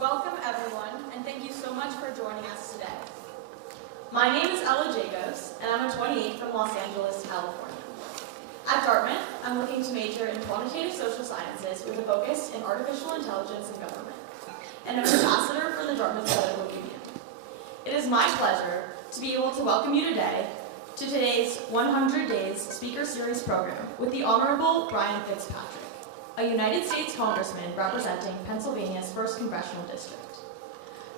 Welcome everyone, and thank you so much for joining us today. My name is Ella Jacobs, and I'm a 28 from Los Angeles, California. At Dartmouth, I'm looking to major in quantitative social sciences with a focus in artificial intelligence and government, and I'm an ambassador for the Dartmouth Political Union. It is my pleasure to be able to welcome you today to today's 100 Days Speaker Series program with the Honorable Brian Fitzpatrick, a United States Congressman representing Pennsylvania's 1st Congressional District.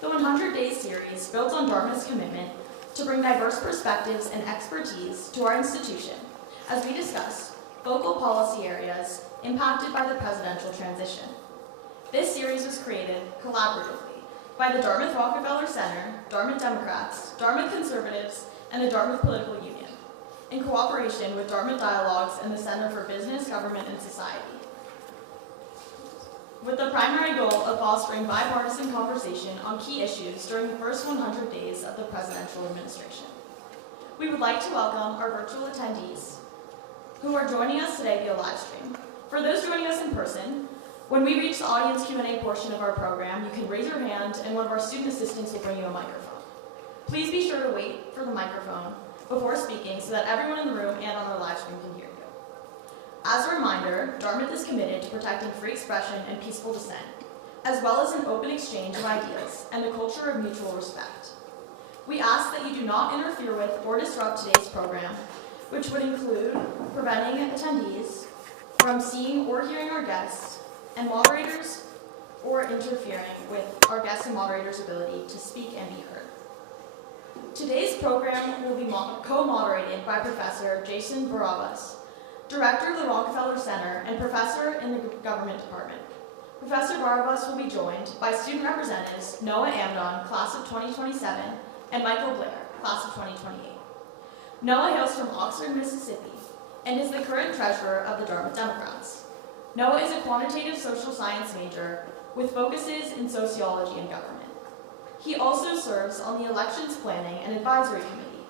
The 100 Days series builds on Dartmouth's commitment to bring diverse perspectives and expertise to our institution as we discuss focal policy areas impacted by the presidential transition. This series was created collaboratively by the Dartmouth Rockefeller Center, Dartmouth Democrats, Dartmouth Conservatives, and the Dartmouth Political Union, in cooperation with Dartmouth Dialogues and the Center for Business, Government, and Society, with the primary goal of fostering bipartisan conversation on key issues during the first 100 days of the presidential administration. We would like to welcome our virtual attendees who are joining us today via live stream. For those joining us in person, when we reach the audience Q&A portion of our program, you can raise your hand and one of our student assistants will bring you a microphone. Please be sure to wait for the microphone before speaking so that everyone in the room and on our live stream can hear you. As a reminder, Dartmouth is committed to protecting free expression and peaceful dissent, as well as an open exchange of ideas and a culture of mutual respect. We ask that you do not interfere with or disrupt today's program, which would include preventing attendees from seeing or hearing our guests and moderators, or interfering with our guests and moderators' ability to speak and be heard. Today's program will be co-moderated by Professor Jason Barabas, Director of the Rockefeller Center and Professor in the Government Department. Professor Barabas will be joined by student representatives Noah Amdon, Class of 2027, and Michael Blair, Class of 2028. Noah hails from Oxford, Mississippi, and is the current treasurer of the Dartmouth Democrats. Noah is a quantitative social science major with focuses in sociology and government. He also serves on the Elections Planning and Advisory Committee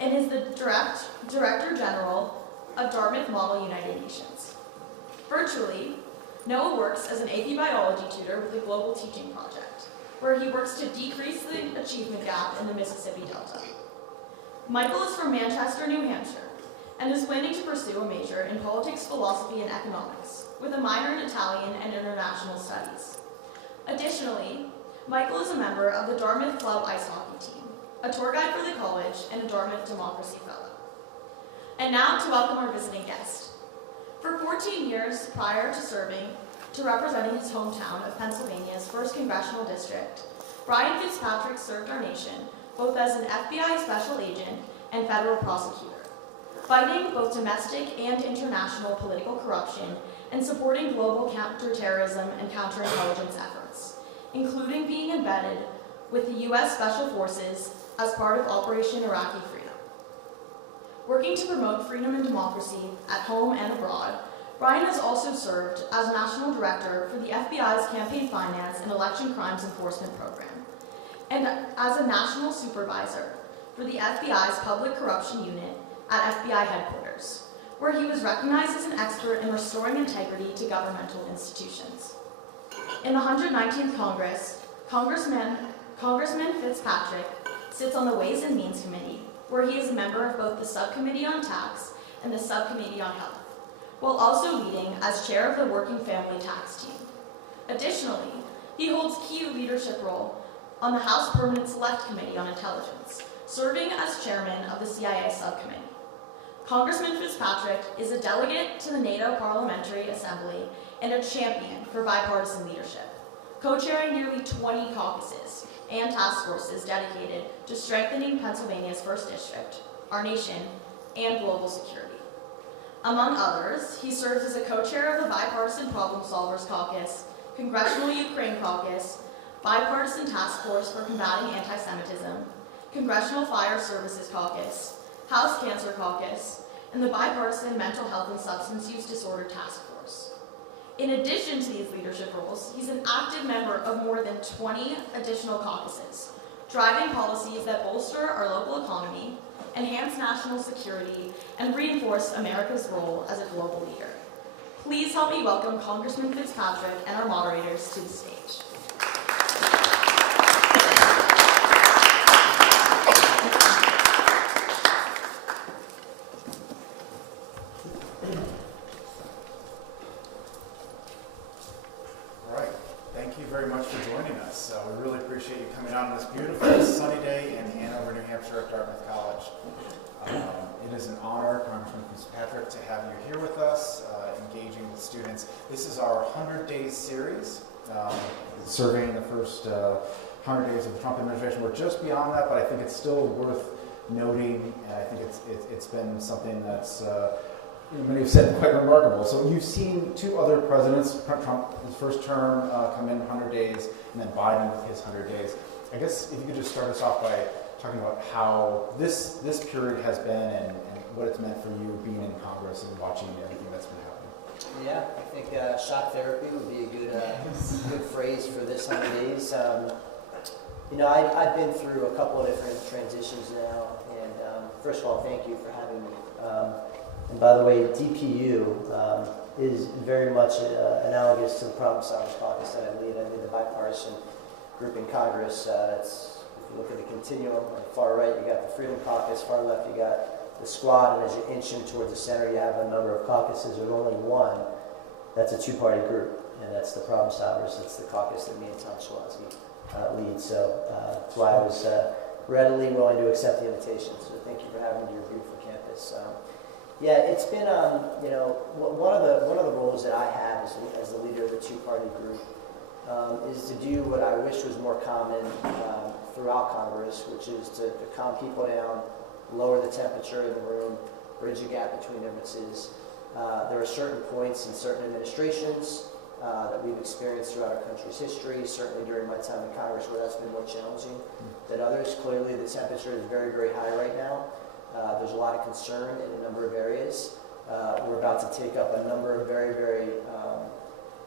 and is the Director General of Dartmouth Model United Nations. Virtually, Noah works as an AP biology tutor with the Global Teaching Project, where he works to decrease the achievement gap in the Mississippi Delta. Michael is from Manchester, New Hampshire, and is planning to pursue a major in politics, philosophy, and economics, with a minor in Italian and international studies. Additionally, Michael is a member of the Dartmouth Club ice hockey team, a tour guide for the college, and a Dartmouth Democracy Fellow. And now to welcome our visiting guest. For 14 years prior to representing his hometown of Pennsylvania's 1st Congressional District, Brian Fitzpatrick served our nation both as an FBI special agent and federal prosecutor, fighting both domestic and international political corruption and supporting global counterterrorism and counterintelligence efforts, including being embedded with the U.S. Special Forces as part of Operation Iraqi Freedom. Working to promote freedom and democracy at home and abroad, Brian has also served as National Director for the FBI's Campaign Finance and Election Crimes Enforcement Program, and as a National Supervisor for the FBI's Public Corruption Unit at FBI headquarters, where he was recognized as an expert in restoring integrity to governmental institutions. In the 119th Congress, Congressman Fitzpatrick sits on the Ways and Means Committee, where he is a member of both the Subcommittee on Tax and the Subcommittee on Health, while also leading as chair of the Working Family Tax Team. Additionally, he holds key leadership role on the House Permanent Select Committee on Intelligence, serving as chairman of the CIA Subcommittee. Congressman Fitzpatrick is a delegate to the NATO Parliamentary Assembly and a champion for bipartisan leadership, co-chairing nearly 20 caucuses and task forces dedicated to strengthening Pennsylvania's 1st District, our nation, and global security. Among others, he serves as a co-chair of the Bipartisan Problem Solvers Caucus, Congressional Ukraine Caucus, Bipartisan Task Force for Combating Anti-Semitism, Congressional Fire Services Caucus, House Cancer Caucus, and the Bipartisan Mental Health and Substance Use Disorder Task Force. In addition to these leadership roles, he's an active member of more than 20 additional caucuses, driving policies that bolster our local economy, enhance national security, and reinforce America's role as a global leader. Please help me welcome Congressman Fitzpatrick and our moderators to the stage. Thank you very much for joining us. We really appreciate you coming out on this beautiful sunny day in Hanover, New Hampshire at Dartmouth College. It is an honor, Congressman Fitzpatrick, to have you here with us, engaging with students. This is our 100 Days series, surveying the first 100 days of the Trump administration. We're just beyond that, but I think it's still worth noting, and I think it's been something that's many have said quite remarkable. So you've seen two other presidents, Trump, his first term, come in 100 days, and then Biden with his 100 days. I guess if you could just start us off by talking about how this period has been and what it's meant for you being in Congress and watching everything that's been happening. Yeah, I think shock therapy would be a good phrase for this 100 days. I've been through a couple of different transitions now, and first of all, thank you for having me. And by the way, DPU is very much analogous to the Problem Solvers Caucus that I lead. I lead the bipartisan group in Congress. If you look at the continuum, on the far right you got the Freedom Caucus, far left you got the Squad, and as you inch in towards the center you have a number of caucuses. There's only one that's a two-party group, and that's the Problem Solvers. It's the caucus that me and Tom Schwazi lead. So that's why I was readily willing to accept the invitation. So thank you for having me to your beautiful campus. Yeah, it's been one of the roles that I have as the leader of the two-party group is to do what I wish was more common throughout Congress, which is to calm people down, lower the temperature in the room, bridge the gap between differences. There are certain points in certain administrations that we've experienced throughout our country's history, certainly during my time in Congress, where that's been more challenging than others. Clearly, the temperature is very, very high right now. There's a lot of concern in a number of areas. We're about to take up a number of very, very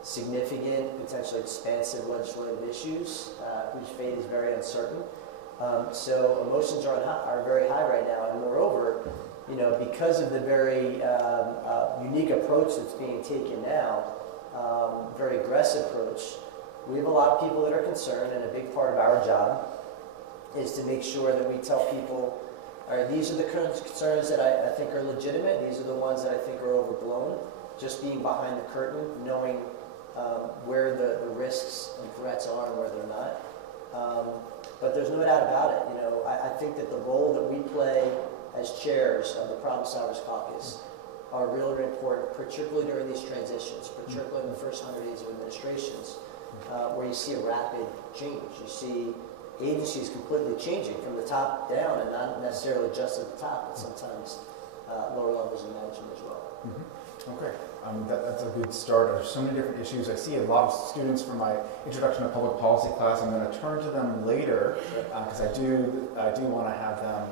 significant, potentially expansive legislative issues whose fate is very uncertain. So emotions are very high right now, and moreover, because of the very unique approach that's being taken now, very aggressive approach, we have a lot of people that are concerned, and a big part of our job is to make sure that we tell people, all right, these are the concerns that I think are legitimate. These are the ones that I think are overblown. Just being behind the curtain, knowing where the risks and threats are and where they're not. But there's no doubt about it. I think that the role that we play as chairs of the Problem Solvers Caucus are really important, particularly during these transitions, particularly in the first 100 days of administrations, where you see a rapid change. You see agencies completely changing from the top down, and not necessarily just at the top, but sometimes lower levels of management as well. Okay, that's a good start. There's so many different issues. I see a lot of students from my Introduction to Public Policy class. I'm going to turn to them later because I do want to have them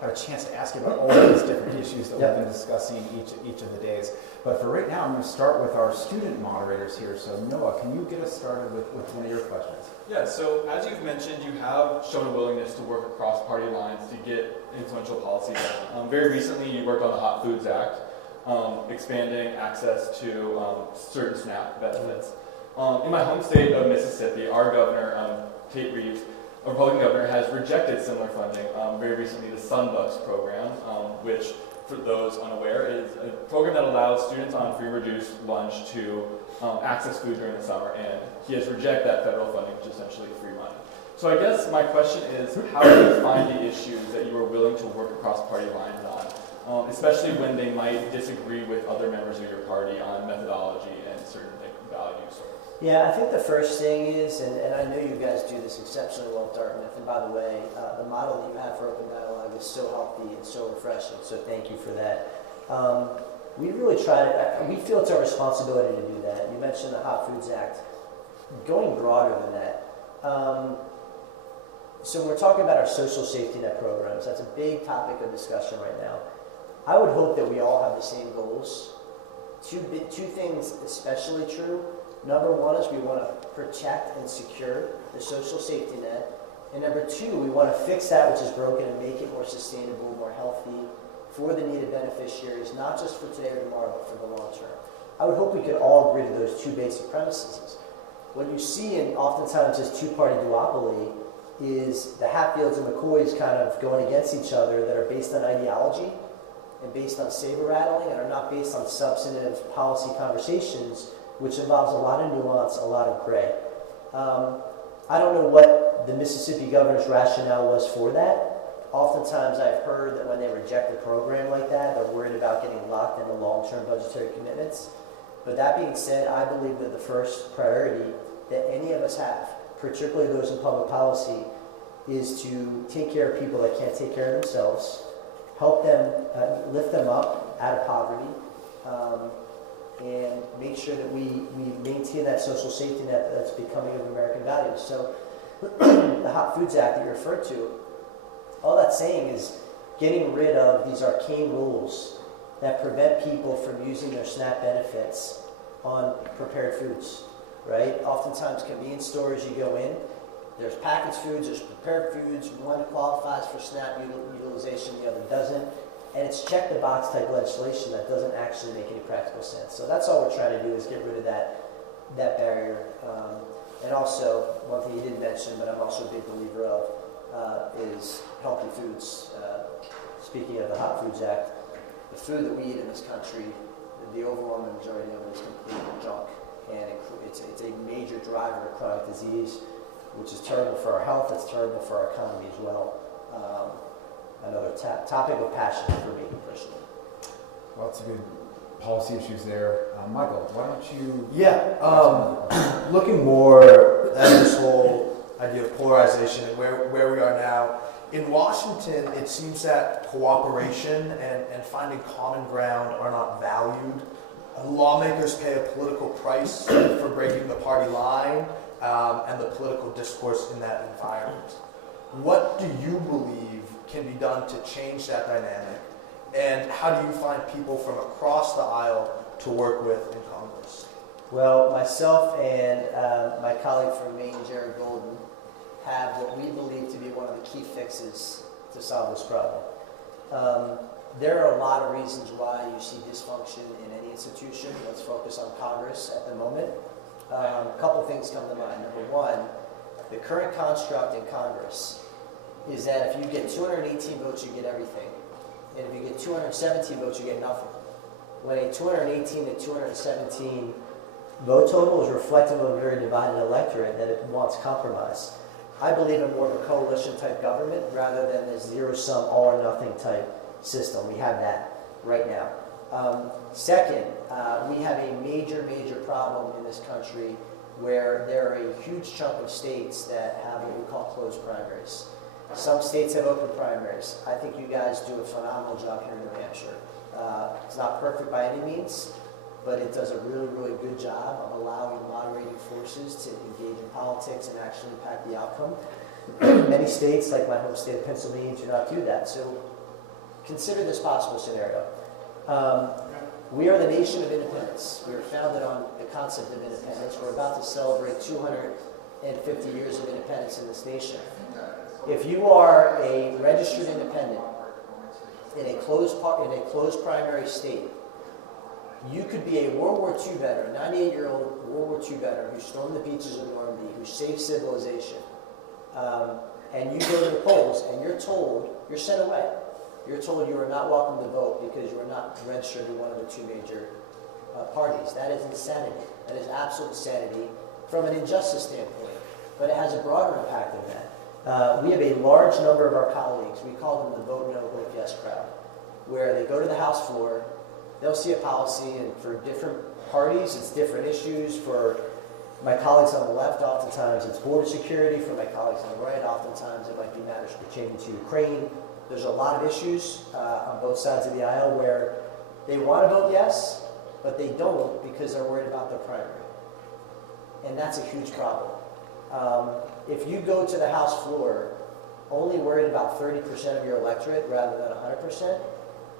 have a chance to ask you about all these different issues that we've been discussing each of the days. But for right now, I'm going to start with our student moderators here. So Noah, can you get us started with one of your questions? Yeah, so as you've mentioned, you have shown a willingness to work across party lines to get influential policies done. Very recently, you worked on the Hot Foods Act, expanding access to certain SNAP benefits. In my home state of Mississippi, our governor, Tate Reeves, a Republican governor, has rejected similar funding. Very recently, the Sunbucks program, which, for those unaware, is a program that allows students on free reduced lunch to access food during the summer, and he has rejected that federal funding, which is essentially free money. So I guess my question is, how do you find the issues that you are willing to work across party lines on, especially when they might disagree with other members of your party on methodology and certain values? Yeah, I think the first thing is, and I know you guys do this exceptionally well at Dartmouth, and by the way, the model that you have for open dialogue is so healthy and so refreshing, so thank you for that. We really we feel it's our responsibility to do that. You mentioned the Hot Foods Act. Going broader than that, so we're talking about our social safety net programs. That's a big topic of discussion right now. I would hope that we all have the same goals. Two things especially true. Number one is we want to protect and secure the social safety net. And number two, we want to fix that which is broken and make it more sustainable, more healthy for the needed beneficiaries, not just for today or tomorrow, but for the long term. I would hope we could all agree to those two basic premises. What you see in oftentimes this two-party duopoly is the Hatfields and McCoys kind of going against each other that are based on ideology and based on saber rattling and are not based on substantive policy conversations, which involves a lot of nuance, a lot of gray. I don't know what the Mississippi governor's rationale was for that. Oftentimes I've heard that when they reject a program like that, they're worried about getting locked into long-term budgetary commitments. But that being said, I believe that the first priority that any of us have, particularly those in public policy, is to take care of people that can't take care of themselves, help them, lift them up out of poverty, and make sure that we maintain that social safety net that's becoming of American values. So the Hot Foods Act that you referred to, all that's saying is getting rid of these arcane rules that prevent people from using their SNAP benefits on prepared foods, right? Oftentimes convenience stores, you go in, there's packaged foods, there's prepared foods, one qualifies for SNAP utilization, the other doesn't, and it's check the box type legislation that doesn't actually make any practical sense. So that's all we're trying to do is get rid of that barrier. And also, one thing you didn't mention, but I'm also a big believer of, is healthy foods. Speaking of the Hot Foods Act, the food that we eat in this country, the overwhelming majority of it is complete junk, and it's a major driver of chronic disease, which is terrible for our health. It's terrible for our economy as well. Another topic of passion for me personally. Lots of good policy issues there. Michael, why don't you? Yeah, looking more at this whole idea of polarization and where we are now. In Washington, it seems that cooperation and finding common ground are not valued. Lawmakers pay a political price for breaking the party line and the political discourse in that environment. What do you believe can be done to change that dynamic? And how do you find people from across the aisle to work with in Congress? Well, myself and my colleague from Maine, Jared Golden, have what we believe to be one of the key fixes to solve this problem. There are a lot of reasons why you see dysfunction in any institution. Let's focus on Congress at the moment. A couple things come to mind. Number one, the current construct in Congress is that if you get 218 votes, you get everything. And if you get 217 votes, you get nothing. When a 218 to 217 vote total is reflective of a very divided electorate that it wants compromise. I believe in more of a coalition type government rather than a zero-sum, all-or-nothing type system. We have that right now. Second, we have a major problem in this country where there are a huge chunk of states that have what we call closed primaries. Some states have open primaries. I think you guys do a phenomenal job here in New Hampshire. It's not perfect by any means, but it does a really good job of allowing moderating forces to engage in politics and actually impact the outcome. Many states, like my home state of Pennsylvania, do not do that. So consider this possible scenario. We are the nation of independence. We were founded on the concept of independence. We're about to celebrate 250 years of independence in this nation. If you are a registered independent in a closed primary state, you could be a World War II veteran, 98-year-old World War II veteran who stormed the beaches of Normandy, who saved civilization, and you go to the polls and you're told, you're sent away. You're told you are not welcome to vote because you are not registered in one of the two major parties. That is insanity. That is absolute insanity from an injustice standpoint, but it has a broader impact than that. We have a large number of our colleagues, we call them the vote no, vote yes crowd, where they go to the House floor, they'll see a policy, and for different parties, it's different issues. For my colleagues on the left, oftentimes it's border security. For my colleagues on the right, oftentimes it might be matters pertaining to Ukraine. There's a lot of issues on both sides of the aisle where they want to vote yes, but they don't because they're worried about their primary. And that's a huge problem. If you go to the House floor only worried about 30% of your electorate rather than 100%,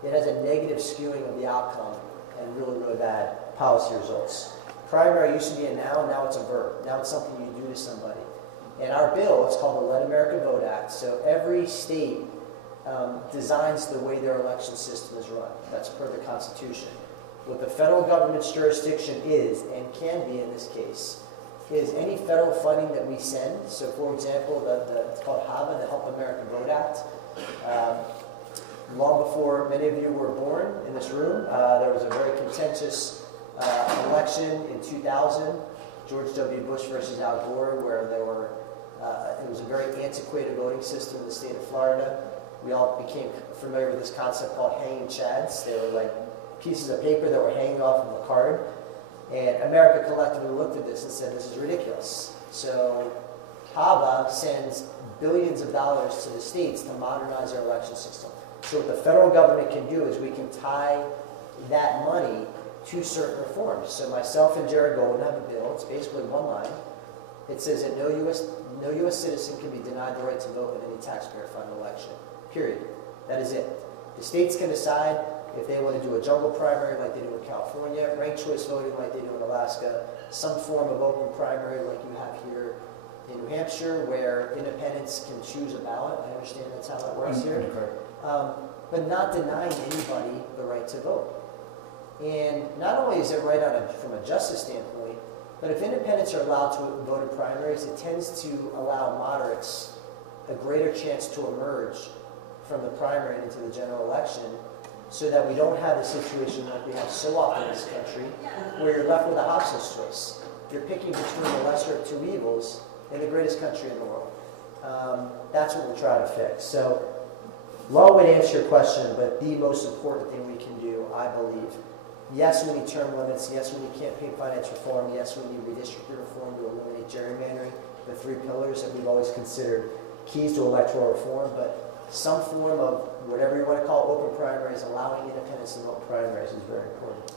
it has a negative skewing of the outcome and really bad policy results. Primary used to be a noun, now it's a verb. Now it's something you do to somebody. In our bill, it's called the Let America Vote Act. So every state designs the way their election system is run. That's per the Constitution. What the federal government's jurisdiction is, and can be in this case, is any federal funding that we send. So, for example, it's called HAVA, the Help America Vote Act. Long before many of you were born in this room, there was a very contentious election in 2000, George W. Bush versus Al Gore, where it was a very antiquated voting system in the state of Florida. We all became familiar with this concept called hanging chads. They were like pieces of paper that were hanging off of a card. And America collectively looked at this and said, this is ridiculous. So HAVA sends billions of dollars to the states to modernize their election system. So what the federal government can do is we can tie that money to certain reforms. So myself and Jared Golden have a bill. It's basically one line. It says that no U.S. citizen can be denied the right to vote in any taxpayer-funded election. Period. That is it. The states can decide if they want to do a jungle primary like they do in California, ranked choice voting like they do in Alaska, some form of open primary like you have here in New Hampshire, where independents can choose a ballot. I understand that's how that works here. But not denying anybody the right to vote. And not only is it right from a justice standpoint, but if independents are allowed to vote in primaries, it tends to allow moderates a greater chance to emerge from the primary into the general election, so that we don't have the situation like we have so often in this country, where you're left with a Hobson's choice. You're picking between the lesser of two evils in the greatest country in the world. That's what we're trying to fix. So, long way to answer your question, but the most important thing we can do, I believe, yes, we need term limits. Yes, we need campaign finance reform. Yes, we need redistricting reform to eliminate gerrymandering, the three pillars that we've always considered keys to electoral reform, but some form of whatever you want to call open primaries, allowing independents to vote primaries is very important.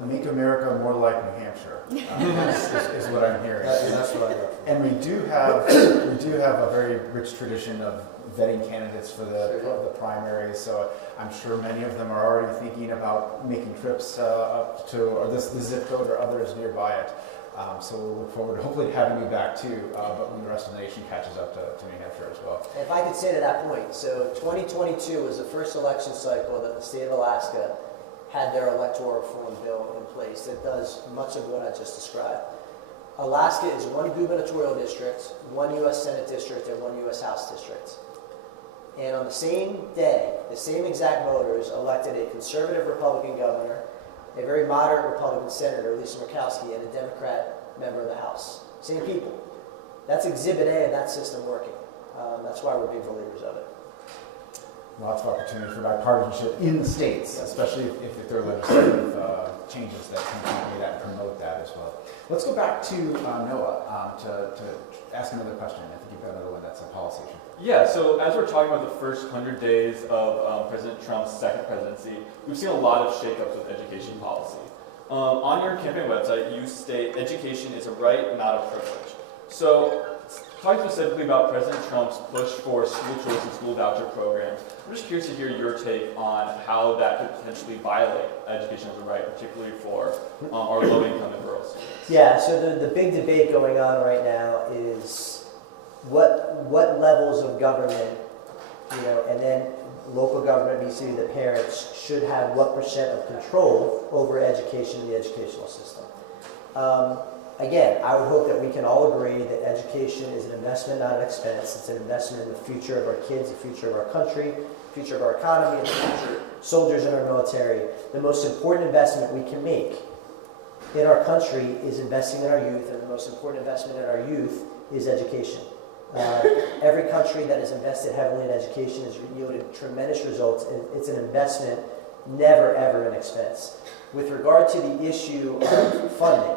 Make America more like New Hampshire is what I'm hearing. That's what I got. And we do have a very rich tradition of vetting candidates for the primaries. So I'm sure many of them are already thinking about making trips up to the zip code or others nearby it. So we'll look forward to hopefully having you back too, but when the rest of the nation catches up to New Hampshire as well. If I could say to that point, so 2022 was the first election cycle that the state of Alaska had their electoral reform bill in place that does much of what I just described. Alaska is one gubernatorial district, one U.S. Senate district, and one U.S. House district. And on the same day, the same exact voters elected a conservative Republican governor, a very moderate Republican senator, Lisa Murkowski, and a Democrat member of the House. Same people. That's exhibit A of that system working. That's why we're big believers of it. Lots of opportunity for bipartisanship in the states, especially if there are legislative changes that can promote that as well. Let's go back to Noah to ask another question. I think you've got another one that's a policy issue. Yeah, so as we're talking about the first 100 days of President Trump's second presidency, we've seen a lot of shakeups with education policy. On your campaign website, you state education is a right, not a privilege. So, talking specifically about President Trump's push for school choice and school voucher programs, I'm just curious to hear your take on how that could potentially violate education as a right, particularly for our low-income and rural students. Yeah, so the big debate going on right now is what levels of government, and then local government, BC, the parents, should have what % of control over education in the educational system. Again, I would hope that we can all agree that education is an investment, not an expense. It's an investment in the future of our kids, the future of our country, the future of our economy, and the future soldiers in our military. The most important investment we can make in our country is investing in our youth, and the most important investment in our youth is education. Every country that has invested heavily in education has yielded tremendous results, and it's an investment, never ever an expense. With regard to the issue of funding,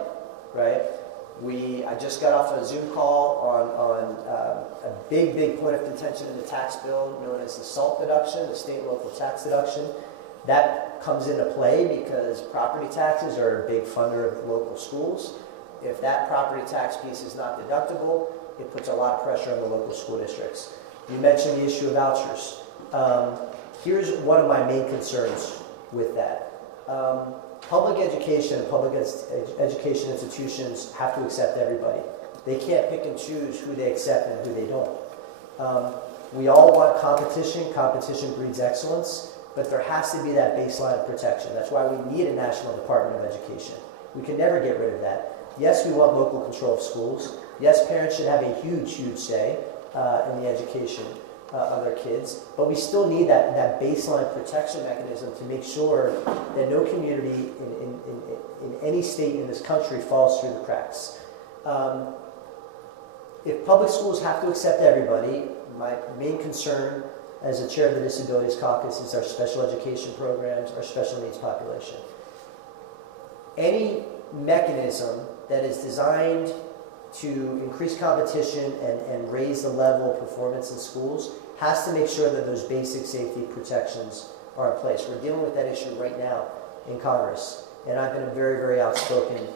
right? I just got off a Zoom call on a big point of contention in the tax bill known as the SALT deduction, the state and local tax deduction. That comes into play because property taxes are a big funder of local schools. If that property tax piece is not deductible, it puts a lot of pressure on the local school districts. You mentioned the issue of vouchers. Here's one of my main concerns with that. Public education and public education institutions have to accept everybody. They can't pick and choose who they accept and who they don't. We all want competition. Competition breeds excellence, but there has to be that baseline of protection. That's why we need a National Department of Education. We can never get rid of that. Yes, we want local control of schools. Yes, parents should have a huge, huge say in the education of their kids, but we still need that baseline protection mechanism to make sure that no community in any state in this country falls through the cracks. If public schools have to accept everybody, my main concern as the chair of the Disabilities Caucus is our special education programs, our special needs population. Any mechanism that is designed to increase competition and raise the level of performance in schools has to make sure that those basic safety protections are in place. We're dealing with that issue right now in Congress, and I've been a very, very outspoken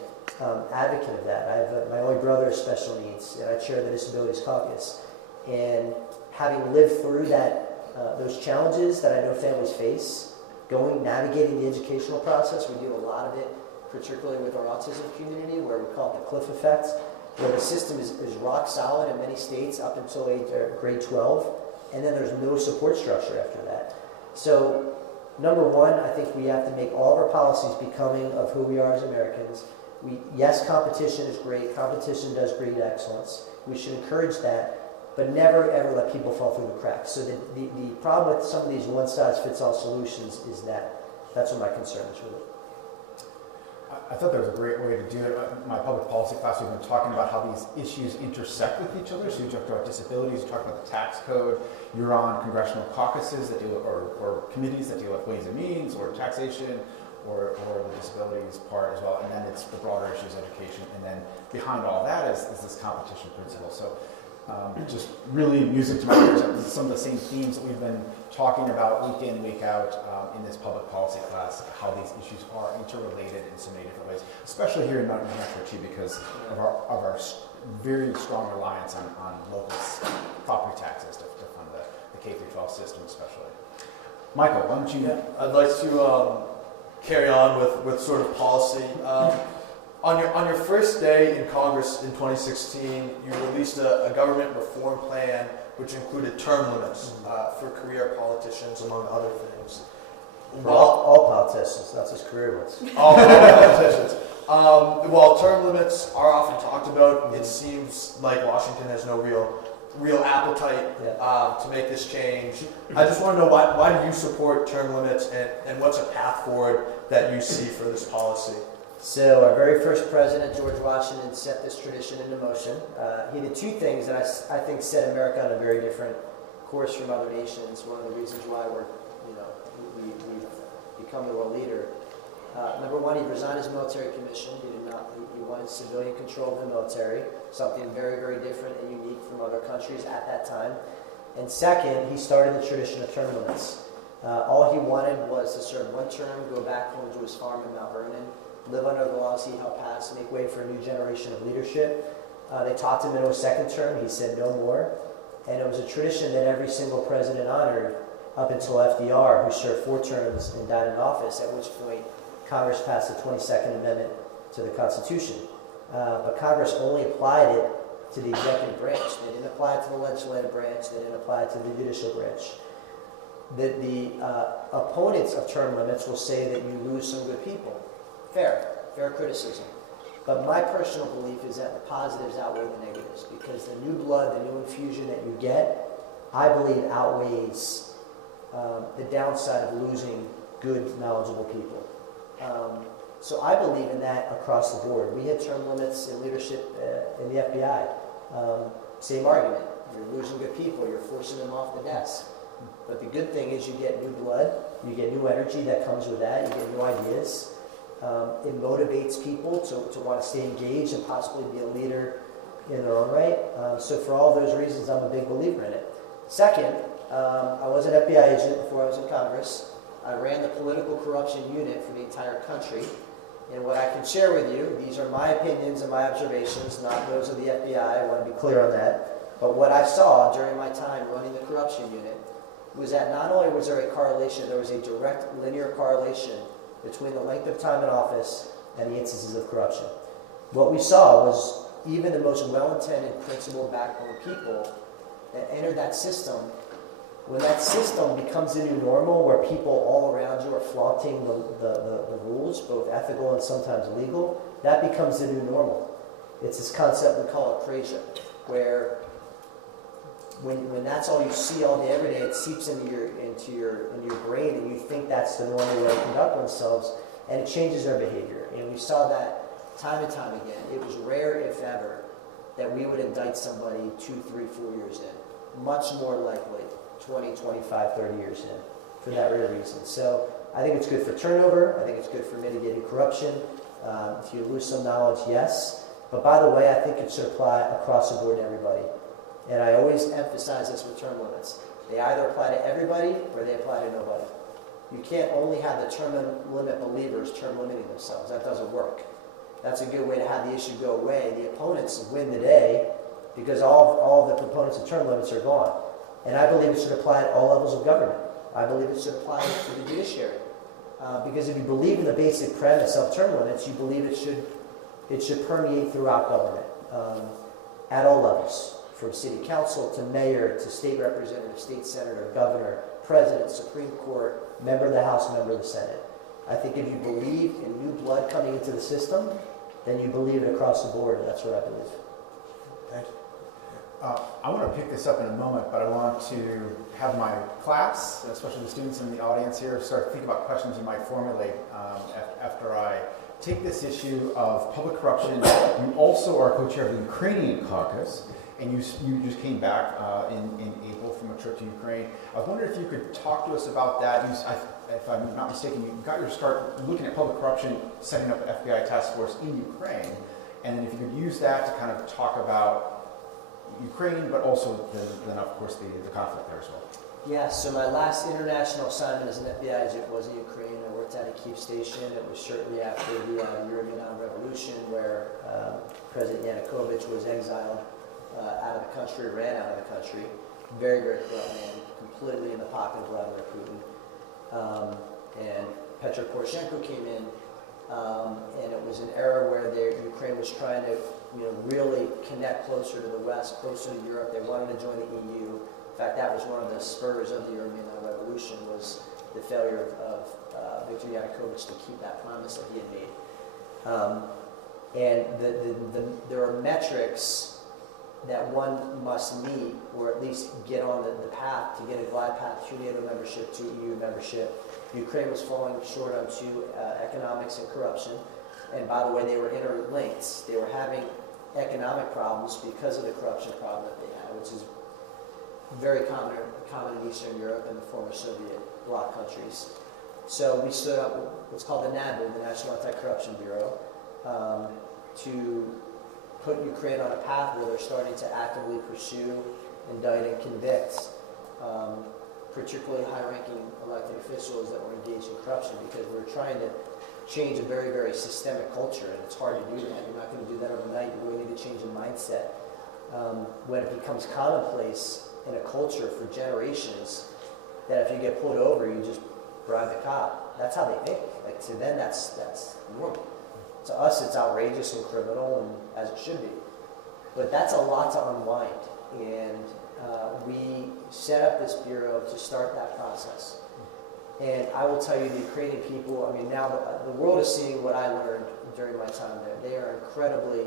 advocate of that. I have my only brother has special needs, and I chair the Disabilities Caucus. And having lived through those challenges that I know families face, navigating the educational process, we do a lot of it, particularly with our autism community, where we call it the cliff effect, where the system is rock solid in many states up until grade 12, and then there's no support structure after that. So, number one, I think we have to make all of our policies becoming of who we are as Americans. Yes, competition is great. Competition does breed excellence. We should encourage that, but never ever let people fall through the cracks. So the problem with some of these one-size-fits-all solutions is that's what my concern is really. I thought that was a great way to do it. In my public policy class, we've been talking about how these issues intersect with each other. So you talked about disabilities, you talked about the tax code. You're on congressional caucuses that deal with, or committees that deal with ways and means, or taxation, or the disabilities part as well. And then it's the broader issues, education. And then behind all that is this competition principle. So just really music to my ears. Some of the same themes that we've been talking about week in, week out in this public policy class, how these issues are interrelated in so many different ways, especially here in New Hampshire too, because of our very strong reliance on local property taxes to fund the K-12 system especially. Michael, why don't you... Yeah, I'd like to carry on with sort of policy. On your first day in Congress in 2016, you released a government reform plan which included term limits for career politicians, among other things. All politicians, not just career ones. All politicians. While term limits are often talked about, it seems like Washington has no real appetite to make this change. I just want to know why do you support term limits, and what's a path forward that you see for this policy? So our very first president, George Washington, set this tradition into motion. He did two things that I think set America on a very different course from other nations. One of the reasons why we've become the world leader. Number one, he resigned his military commission. He wanted civilian control of the military, something very, very different and unique from other countries at that time. And second, he started the tradition of term limits. All he wanted was to serve one term, go back home to his farm in Mount Vernon, live under the laws he helped pass, make way for a new generation of leadership. They talked him into a second term. He said no more. And it was a tradition that every single president honored up until FDR, who served 4 terms and died in office, at which point Congress passed the 22nd Amendment to the Constitution. But Congress only applied it to the executive branch. They didn't apply it to the legislative branch. They didn't apply it to the judicial branch. The opponents of term limits will say that you lose some good people. Fair criticism. But my personal belief is that the positives outweigh the negatives, because the new blood, the new infusion that you get, I believe outweighs the downside of losing good, knowledgeable people. So I believe in that across the board. We had term limits in leadership in the FBI. Same argument. You're losing good people. You're forcing them off the desk. But the good thing is you get new blood. You get new energy that comes with that. You get new ideas. It motivates people to want to stay engaged and possibly be a leader in their own right. So for all those reasons, I'm a big believer in it. Second, I was an FBI agent before I was in Congress. I ran the political corruption unit for the entire country. And what I can share with you, these are my opinions and my observations, not those of the FBI. I want to be clear on that. But what I saw during my time running the corruption unit was that not only was there a correlation, there was a direct linear correlation between the length of time in office and the instances of corruption. What we saw was even the most well-intended, principled, backbone people that entered that system, when that system becomes the new normal, where people all around you are flaunting the rules, both ethical and sometimes legal, that becomes the new normal. It's this concept, we call it prasia, where when that's all you see all day, every day, it seeps into your brain, and you think that's the normal way to conduct themselves, and it changes their behavior. And we saw that time and time again. It was rare, if ever, that we would indict somebody 2, 3, 4 years in. Much more likely 20, 25, 30 years in, for that very reason. So I think it's good for turnover. I think it's good for mitigating corruption. If you lose some knowledge, yes. But by the way, I think it should apply across the board to everybody. And I always emphasize this with term limits. They either apply to everybody or they apply to nobody. You can't only have the term limit believers term limiting themselves. That doesn't work. That's a good way to have the issue go away. The opponents win the day because all the proponents of term limits are gone. And I believe it should apply at all levels of government. I believe it should apply to the judiciary. Because if you believe in the basic premise of term limits, you believe it should permeate throughout government at all levels, from city council to mayor to state representative, state senator, governor, president, Supreme Court, member of the House, member of the Senate. I think if you believe in new blood coming into the system, then you believe it across the board, and that's what I believe. Thank you. I want to pick this up in a moment, but I want to have my class, especially the students in the audience here, start to think about questions you might formulate after I take this issue of public corruption. You also are co-chair of the Ukrainian caucus, and you just came back in April from a trip to Ukraine. I was wondering if you could talk to us about that. If I'm not mistaken, you got your start looking at public corruption, setting up an FBI task force in Ukraine, and then if you could use that to kind of talk about Ukraine, but also then of course the conflict there as well. Yeah, so my last international assignment as an FBI agent was in Ukraine. I worked at a Kyiv station. It was shortly after the Euromaidan Revolution, where President Yanukovych was exiled out of the country, ran out of the country. Very, very corrupt man, completely in the pocket of Vladimir Putin. And Petro Poroshenko came in, and it was an era where Ukraine was trying to really connect closer to the West, closer to Europe. They wanted to join the EU. In fact, that was one of the spurs of the Euromaidan Revolution, was the failure of Viktor Yanukovych to keep that promise that he had made. And there are metrics that one must meet, or at least get on the path to get a glide path to NATO membership, to EU membership. Ukraine was falling short on two, economics and corruption. And by the way, they were interlinked. They were having economic problems because of the corruption problem that they had, which is very common in Eastern Europe and the former Soviet bloc countries. So we stood up what's called the NABU, the National Anti-Corruption Bureau, to put Ukraine on a path where they're starting to actively pursue, indict, and convict particularly high-ranking elected officials that were engaged in corruption, because we're trying to change a very, very systemic culture, and it's hard to do that. You're not going to do that overnight. You really need to change the mindset. When it becomes commonplace in a culture for generations that if you get pulled over, you just bribe the cop. That's how they think. Like, to them, that's normal. To us, it's outrageous and criminal, and as it should be. But that's a lot to unwind, and we set up this bureau to start that process. And I will tell you, the Ukrainian people, I mean, now the world is seeing what I learned during my time there. They are incredibly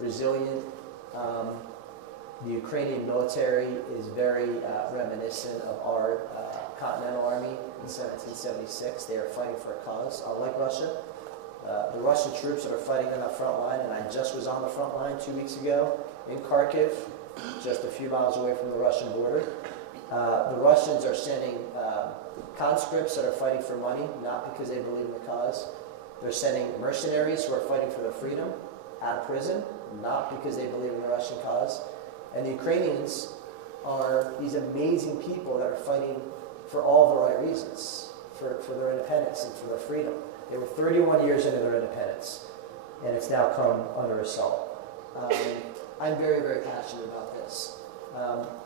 resilient. The Ukrainian military is very reminiscent of our Continental Army in 1776. They are fighting for a cause, unlike Russia. The Russian troops that are fighting on the front line, and I just was on the front line 2 weeks ago in Kharkiv, just a few miles away from the Russian border. The Russians are sending conscripts that are fighting for money, not because they believe in the cause. They're sending mercenaries who are fighting for their freedom out of prison, not because they believe in the Russian cause. And the Ukrainians are these amazing people that are fighting for all the right reasons, for their independence and for their freedom. They were 31 years into their independence, and it's now come under assault. I'm very, very passionate about this.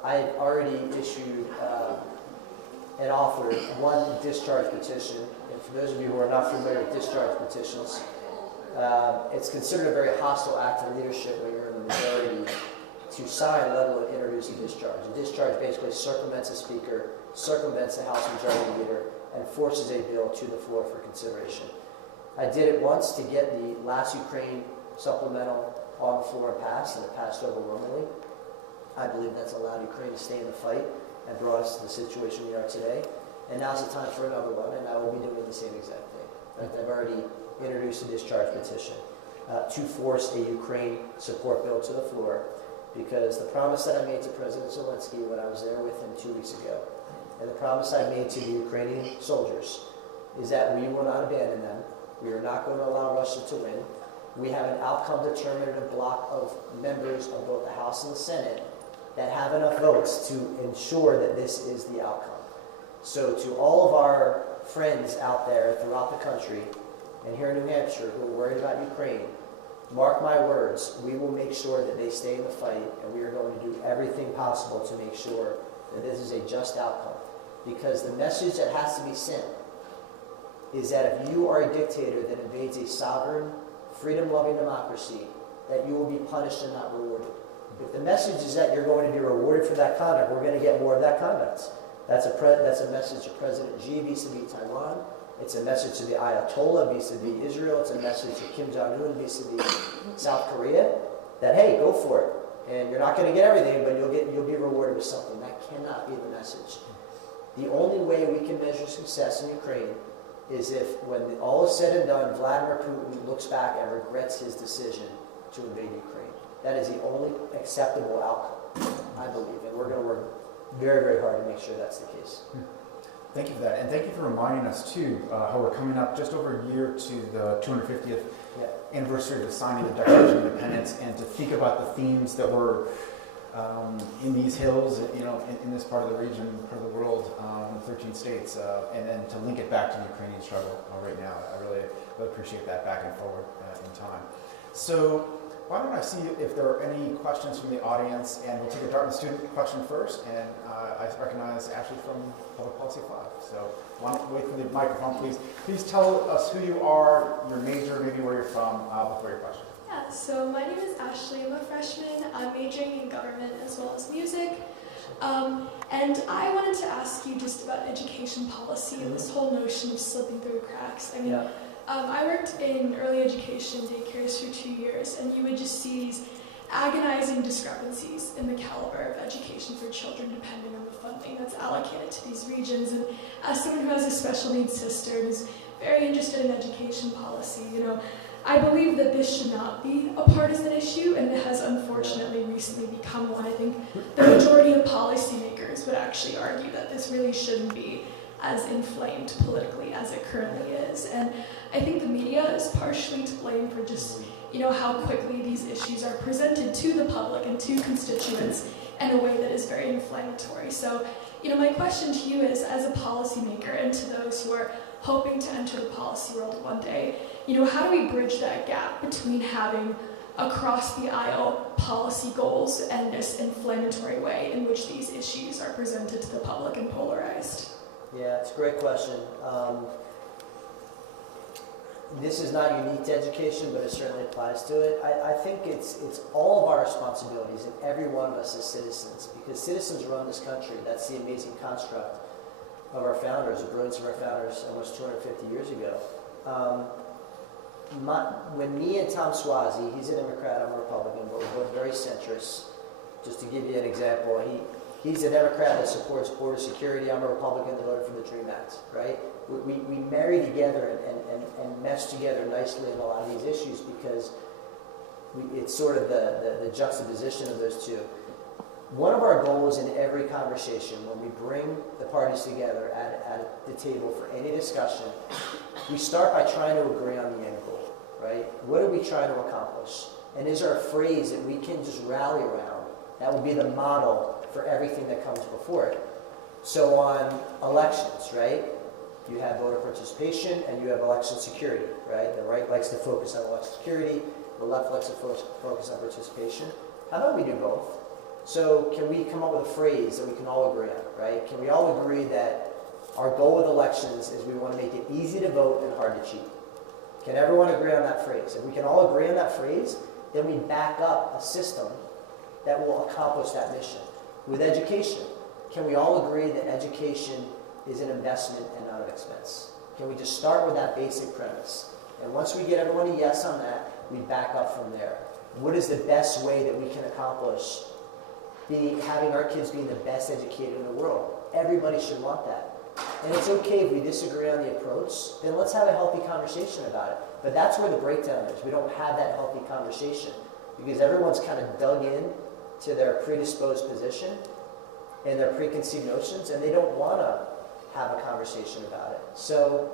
I already issued and offered one discharge petition, and for those of you who are not familiar with discharge petitions, it's considered a very hostile act of leadership when you're in the majority to sign, let alone introduce a discharge. A discharge basically circumvents a speaker, circumvents the House Majority Leader, and forces a bill to the floor for consideration. I did it once to get the last Ukraine supplemental on the floor and passed, and it passed overwhelmingly. I believe that's allowed Ukraine to stay in the fight and brought us to the situation we are today. And now's the time for another one, and I will be doing the same exact thing. In fact, I've already introduced a discharge petition to force a Ukraine support bill to the floor, because the promise that I made to President Zelensky when I was there with him 2 weeks ago, and the promise I made to the Ukrainian soldiers, is that we will not abandon them. We are not going to allow Russia to win. We have an outcome-determinative block of members of both the House and the Senate that have enough votes to ensure that this is the outcome. So to all of our friends out there throughout the country, and here in New Hampshire, who are worried about Ukraine, mark my words, we will make sure that they stay in the fight, and we are going to do everything possible to make sure that this is a just outcome. Because the message that has to be sent is that if you are a dictator that invades a sovereign, freedom-loving democracy, that you will be punished and not rewarded. If the message is that you're going to be rewarded for that conduct, we're going to get more of that conduct. That's a message to President Xi vis-a-vis Taiwan. It's a message to the Ayatollah vis-a-vis Israel. It's a message to Kim Jong-un vis-a-vis South Korea. That, hey, go for it. And you're not going to get everything, but you'll be rewarded with something. That cannot be the message. The only way we can measure success in Ukraine is if, when all is said and done, Vladimir Putin looks back and regrets his decision to invade Ukraine. That is the only acceptable outcome, I believe. And we're going to work very, very hard to make sure that's the case. Thank you for that. And thank you for reminding us, too, how we're coming up just over a year to the 250th anniversary of the signing of the Declaration of Independence, and to think about the themes that were in these hills, in this part of the region, part of the world, 13 states, and then to link it back to the Ukrainian struggle right now. I really appreciate that back and forward in time. So why don't I see if there are any questions from the audience, and we'll take a Dartmouth student question first, and I recognize Ashley from Public Policy 5. So why don't wait for the microphone, please. Please tell us who you are, your major, maybe where you're from, before your question. Yeah, so my name is Ashley. I'm a freshman. I'm majoring in government as well as music. And I wanted to ask you just about education policy and this whole notion of slipping through the cracks. I mean, I worked in early education daycares for 2 years, and you would just see these agonizing discrepancies in the caliber of education for children depending on the funding that's allocated to these regions. And as someone who has a special needs sister and is very interested in education policy, I believe that this should not be a partisan issue, and it has unfortunately recently become one. I think the majority of policymakers would actually argue that this really shouldn't be as inflamed politically as it currently is. And I think the media is partially to blame for just, how quickly these issues are presented to the public and to constituents in a way that is very inflammatory. So, my question to you is, as a policymaker and to those who are hoping to enter the policy world one day, how do we bridge that gap between having across the aisle policy goals and this inflammatory way in which these issues are presented to the public and polarized? Yeah, it's a great question. This is not unique to education, but it certainly applies to it. I think it's all of our responsibilities, and every one of us as citizens, because citizens run this country. That's the amazing construct of our founders, the brilliance of our founders almost 250 years ago. When me and Tom Suozzi, he's a Democrat, I'm a Republican, but we're both very centrist. Just to give you an example, he's a Democrat that supports border security. I'm a Republican that voted for the DREAM Act, right? We marry together and mesh together nicely in a lot of these issues, because it's sort of the juxtaposition of those two. One of our goals in every conversation, when we bring the parties together at the table for any discussion, we start by trying to agree on the end goal, right? What are we trying to accomplish? And is there a phrase that we can just rally around that will be the model for everything that comes before it? So on elections, right? You have voter participation and you have election security, right? The right likes to focus on election security, the left likes to focus on participation. How about we do both? So can we come up with a phrase that we can all agree on, right? Can we all agree that our goal with elections is we want to make it easy to vote and hard to cheat? Can everyone agree on that phrase? If we can all agree on that phrase, then we back up a system that will accomplish that mission. With education, can we all agree that education is an investment and not an expense? Can we just start with that basic premise? And once we get everyone a yes on that, we back up from there. what is the best way that we can accomplish having our kids being the best educated in the world? Everybody should want that. And it's okay if we disagree on the approach, then let's have a healthy conversation about it. But that's where the breakdown is. We don't have that healthy conversation because everyone's kind of dug in to their predisposed position and their preconceived notions, and they don't want to have a conversation about it. So,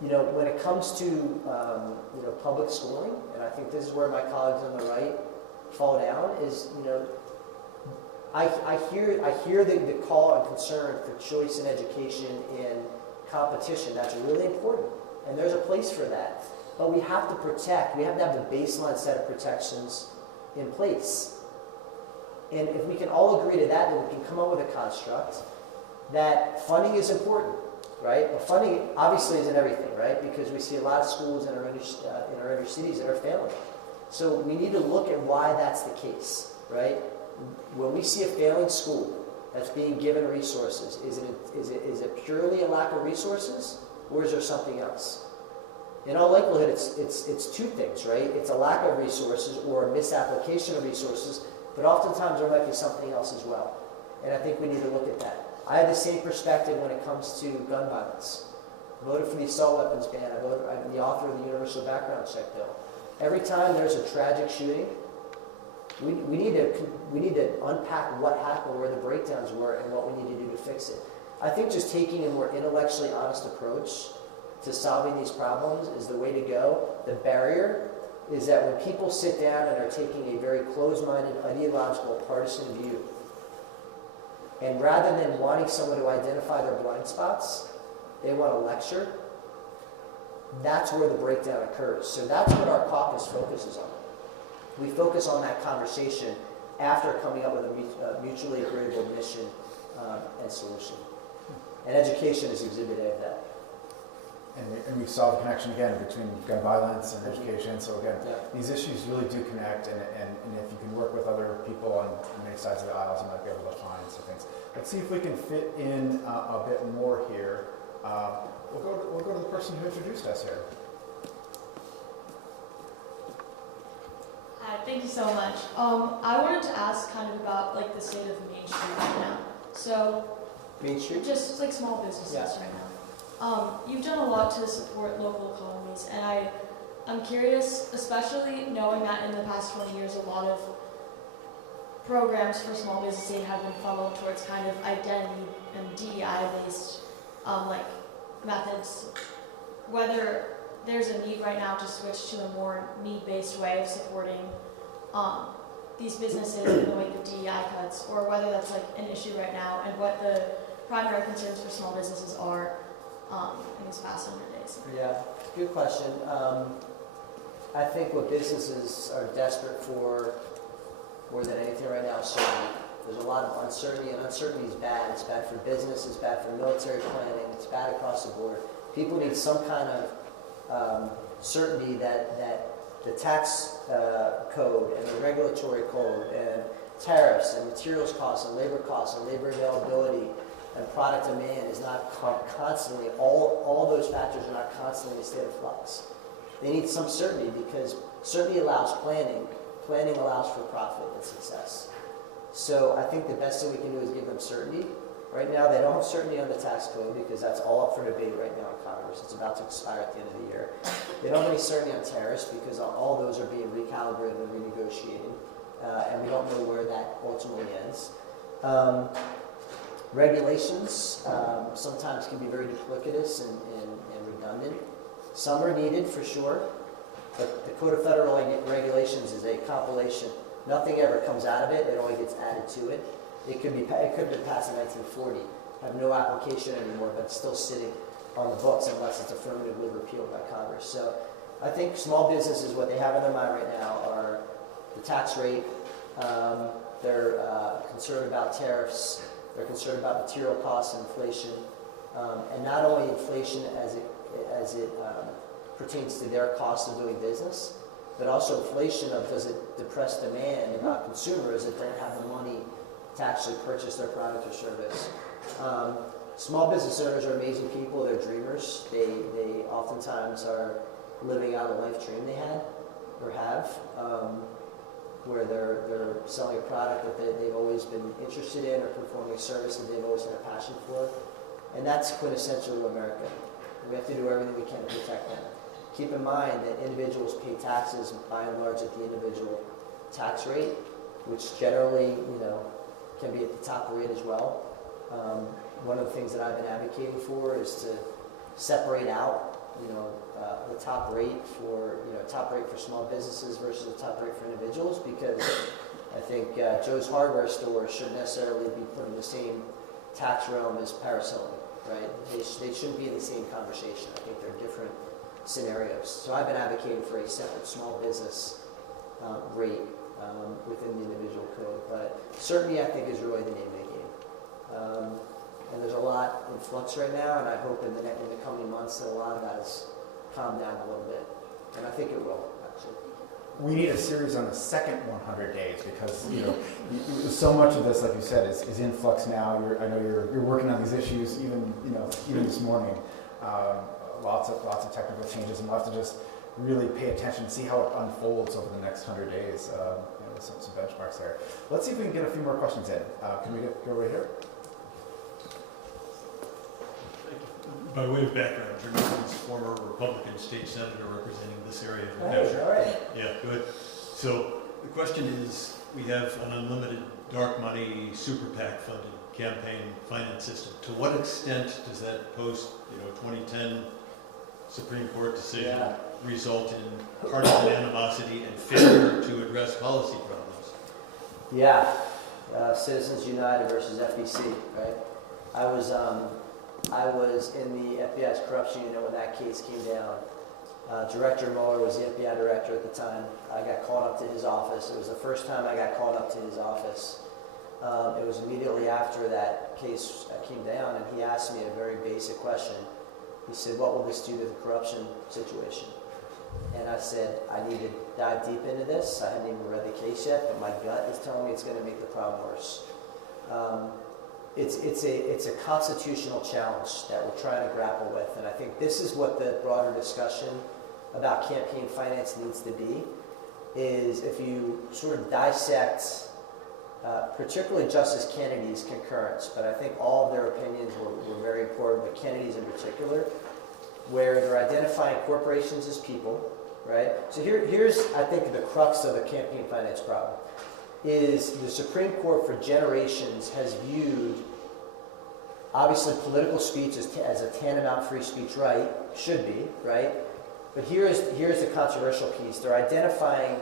when it comes to public schooling, and I think this is where my colleagues on the right fall down, is I hear the call and concern for choice in education and competition. That's really important, and there's a place for that. But we have to protect. We have to have the baseline set of protections in place. And if we can all agree to that, then we can come up with a construct that funding is important, right? But funding obviously isn't everything, right? Because we see a lot of schools in our inner cities that are failing. So we need to look at why that's the case, right? When we see a failing school that's being given resources, is it purely a lack of resources, or is there something else? In all likelihood, it's two things, right? It's a lack of resources or a misapplication of resources, but oftentimes there might be something else as well. And I think we need to look at that. I have the same perspective when it comes to gun violence. I voted for the assault weapons ban. I'm the author of the universal background check bill. Every time there's a tragic shooting, we need to unpack what happened, where the breakdowns were, and what we need to do to fix it. I think just taking a more intellectually honest approach to solving these problems is the way to go. The barrier is that when people sit down and are taking a very closed-minded, ideological, partisan view, and rather than wanting someone to identify their blind spots, they want to lecture, that's where the breakdown occurs. So that's what our caucus focuses on. We focus on that conversation after coming up with a mutually agreeable mission and solution. And education is exhibit A of that. And we saw the connection again between gun violence and education. So again, Yeah. these issues really do connect, and if you can work with other people on many sides of the aisles, you might be able to find some things. Let's see if we can fit in a bit more here. We'll go to the person who introduced us here. Hi, thank you so much. I wanted to ask kind of about the state of Main Street right now. So Main Street? just small businesses Yeah. right now. You've done a lot to support local economies, and I'm curious, especially knowing that in the past 20 years, a lot of programs for small businesses have been funneled towards kind of identity and DEI-based methods. Whether there's a need right now to switch to a more need-based way of supporting these businesses in the wake of DEI cuts, or whether that's an issue right now, and what the primary concerns for small businesses are in these past 100 days. Yeah, good question. I think what businesses are desperate for more than anything right now is certainty. There's a lot of uncertainty, and uncertainty is bad. It's bad for business, it's bad for military planning, it's bad across the board. People need some kind of certainty that the tax code and the regulatory code and tariffs and materials costs and labor availability and product demand is not constantly, all those factors are not constantly in a state of flux. They need some certainty because certainty allows planning. Planning allows for profit and success. So I think the best thing we can do is give them certainty. Right now they don't have certainty on the tax code because that's all up for debate right now in Congress. It's about to expire at the end of the year. They don't have any certainty on tariffs because all those are being recalibrated and renegotiated. And we don't know where that ultimately ends. Regulations sometimes can be very duplicitous and redundant. Some are needed for sure, but the Code of Federal Regulations is a compilation. Nothing ever comes out of it, it only gets added to it. It could have been passed in 1940, have no application anymore, but it's still sitting on the books unless it's affirmatively repealed by Congress. So I think small businesses, what they have in their mind right now are the tax rate, they're concerned about tariffs, they're concerned about material costs and inflation, and not only inflation as it pertains to their cost of doing business, but also inflation of does it depress demand about consumers that don't have the money to actually purchase their product or service. Small business owners are amazing people, they're dreamers. They oftentimes are living out a life dream they had. or have, where they're selling a product that they've always been interested in or performing a service that they've always had a passion for. And that's quintessential to America. We have to do everything we can to protect them. Keep in mind that individuals pay taxes by and large at the individual tax rate, which generally, can be at the top rate as well. One of the things that I've been advocating for is to separate out, the top rate for small businesses versus the top rate for individuals, because I think Joe's hardware store shouldn't necessarily be put in the same tax realm as Paris Hilton, right? They shouldn't be in the same conversation. I think they're different scenarios. So I've been advocating for a separate small business rate within the individual code, but certainty, I think, is really the name of the game. And there's a lot in flux right now, and I hope in the coming months that a lot of that has calmed down a little bit, and I think it will, actually. We need a series on the second 100 days because so much of this, like you said, is in flux now. I know you're working on these issues even this morning. Lots of technical changes, and we'll have to just really pay attention and see how it unfolds over the next 100 days. Some benchmarks there. Let's see if we can get a few more questions in. Can we go right here? By way of background, Jim is former Republican state senator representing this area of New Hey, Hampshire. all right. Yeah, good. So the question is, we have an unlimited dark money super PAC funded campaign finance system. To what extent does that post 2010 Supreme Court decision result in partisan animosity and failure to address policy problems? Yeah, Citizens United versus FEC, right? I was in the FBI's corruption unit when that case came down. Director Mueller was the FBI director at the time. I got called up to his office. It was the first time I got called up to his office. It was immediately after that case came down, and he asked me a very basic question. He said, "What will this do to the corruption situation?" And I said, "I need to dive deep into this. I haven't even read the case yet, but my gut is telling me it's going to make the problem worse." It's a constitutional challenge that we're trying to grapple with, and I think this is what the broader discussion about campaign finance needs to be, is if you sort of dissect particularly Justice Kennedy's concurrence, but I think all of their opinions were very important, but Kennedy's in particular, where they're identifying corporations as people, right? So here's, I think, the crux of the campaign finance problem, is the Supreme Court for generations has viewed, obviously, political speech as a tantamount free speech right, should be, right? But here's the controversial piece. They're identifying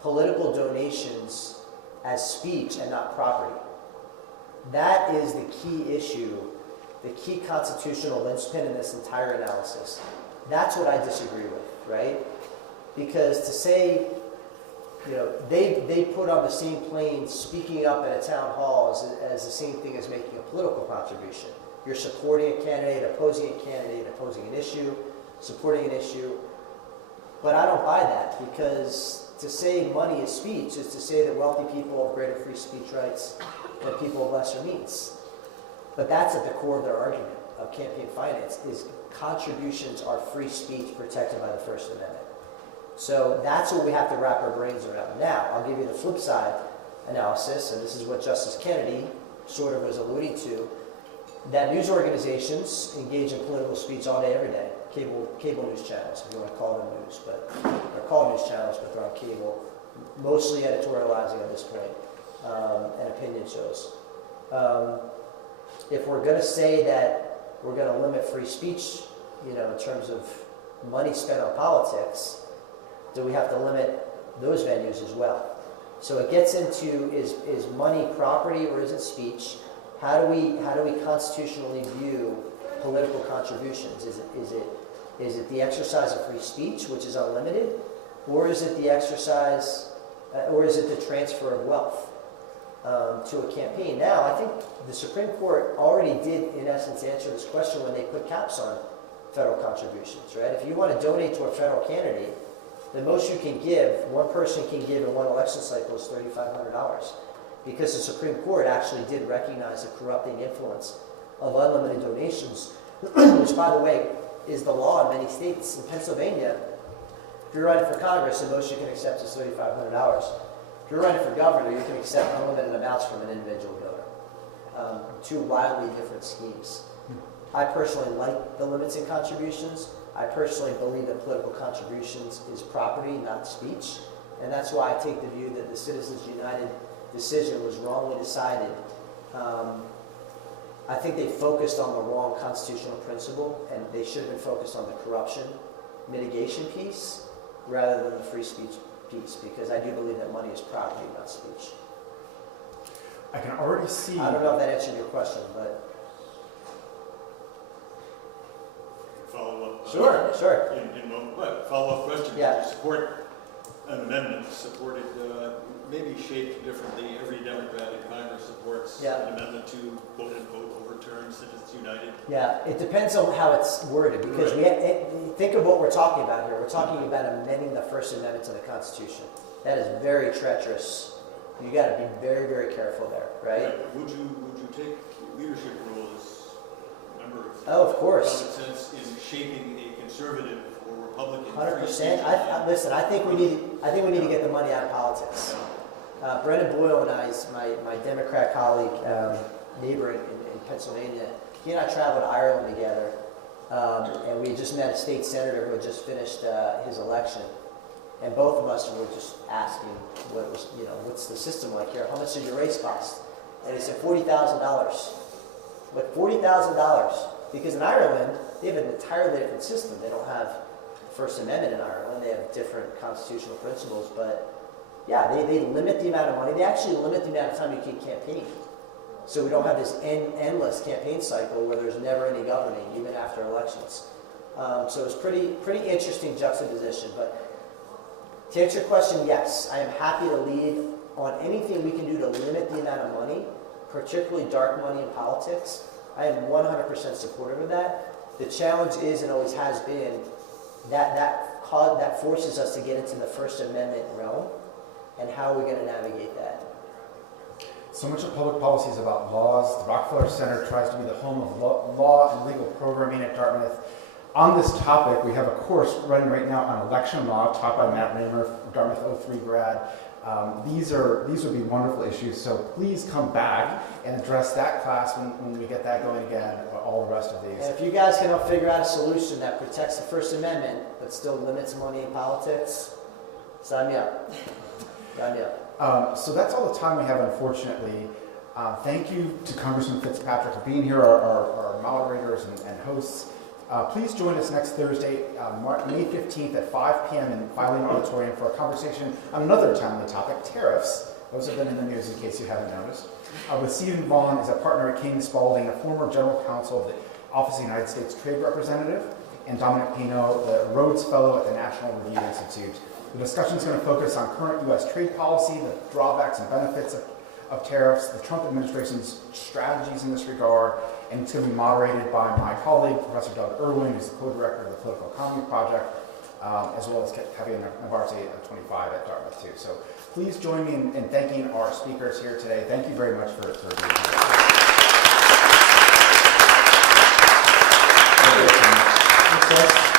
political donations as speech and not property. That is the key issue, the key constitutional linchpin in this entire analysis. That's what I disagree with, right? Because to say, they put on the same plane speaking up at a town hall as the same thing as making a political contribution. You're supporting a candidate, opposing an issue, supporting an issue. But I don't buy that, because to say money is speech is to say that wealthy people have greater free speech rights than people of lesser means. But that's at the core of their argument of campaign finance, is contributions are free speech protected by the First Amendment. So that's what we have to wrap our brains around. Now, I'll give you the flip side analysis, and this is what Justice Kennedy sort of was alluding to, that news organizations engage in political speech all day, every day. Cable news channels, if you want to call them news, but they're called news channels, but they're on cable, mostly editorializing at this point, and opinion shows. If we're going to say that we're going to limit free speech, in terms of money spent on politics, do we have to limit those venues as well? So it gets into, is money property or is it speech? How do we constitutionally view political contributions? Is it the exercise of free speech, which is unlimited, or is it the exercise, or is it the transfer of wealth to a campaign? Now, I think the Supreme Court already did, in essence, answer this question when they put caps on federal contributions, right? If you want to donate to a federal candidate, the most you can give, one person can give in one election cycle is $3,500, because the Supreme Court actually did recognize the corrupting influence of unlimited donations, which, by the way, is the law in many states. In Pennsylvania, If you're running for Congress, the most you can accept is $3,500. If you're running for governor, you can accept unlimited amounts from an individual donor. Two wildly different schemes. I personally like the limits in contributions. I personally believe that political contributions is property, not speech. And that's why I take the view that the Citizens United decision was wrongly decided. I think they focused on the wrong constitutional principle, and they should have been focused on the corruption mitigation piece rather than the free speech piece, because I do believe that money is property, not speech. I can already see. I don't know if that answered your question, but... Follow up. Sure. Follow-up question. Yeah. Would you support an amendment supported, maybe shaped differently? Every Democrat in Congress supports an amendment to quote-unquote overturn Citizens United. Yeah, it depends on how it's worded, because think of what we're talking about here. We're talking about amending the First Amendment to the Constitution. That is very treacherous. You got to be very, very careful there, right? Yeah, would you take leadership role as a member of Oh, of course. common sense in shaping a conservative or Republican? 100%. Listen, I think we need to get the money out of politics. Brendan Boyle and I, my Democrat colleague, neighbor in Pennsylvania, he and I traveled to Ireland together, and we just met a state senator who had just finished his election. And both of us were just asking, what's the system like here? How much did your race cost? And he said $40,000. But $40,000, because in Ireland, they have an entirely different system. They don't have the First Amendment in Ireland. They have different constitutional principles. But yeah, they limit the amount of money. They actually limit the amount of time you can campaign. So we don't have this endless campaign cycle where there's never any governing, even after elections. So it's pretty interesting juxtaposition. But to answer your question, yes, I am happy to lead on anything we can do to limit the amount of money, particularly dark money in politics. I am 100% supportive of that. The challenge is, and always has been, that forces us to get into the First Amendment realm, and how are we going to navigate that? So much of public policy is about laws. The Rockefeller Center tries to be the home of law and legal programming at Dartmouth. On this topic, we have a course running right now on election law, taught by Matt Raymer, Dartmouth 03 grad. These would be wonderful issues, so please come back and address that class when we get that going again, all the rest of these. And if you guys can help figure out a solution that protects the First Amendment, but still limits money in politics, sign me up. Sign me up. So that's all the time we have, unfortunately. Thank you to Congressman Fitzpatrick for being here, our moderators and hosts. Please join us next Thursday, May 15th at 5 p.m. in Filing Auditorium for a conversation on another timely topic, tariffs. Those have been in the news in case you haven't noticed. With Stephen Vaughn is a partner at King Spalding, a former general counsel of the Office of the United States Trade Representative, and Dominic Pino, the Rhodes Fellow at the National Review Institute. The discussion is going to focus on current U.S. trade policy, the drawbacks and benefits of tariffs, the Trump administration's strategies in this regard, and it's going to be moderated by my colleague, Professor Doug Irwin, who's the co-director of the Political Economy Project, as well as Javier Navarrete at 25 at Dartmouth, too. So please join me in thanking our speakers here today. Thank you very much for being here.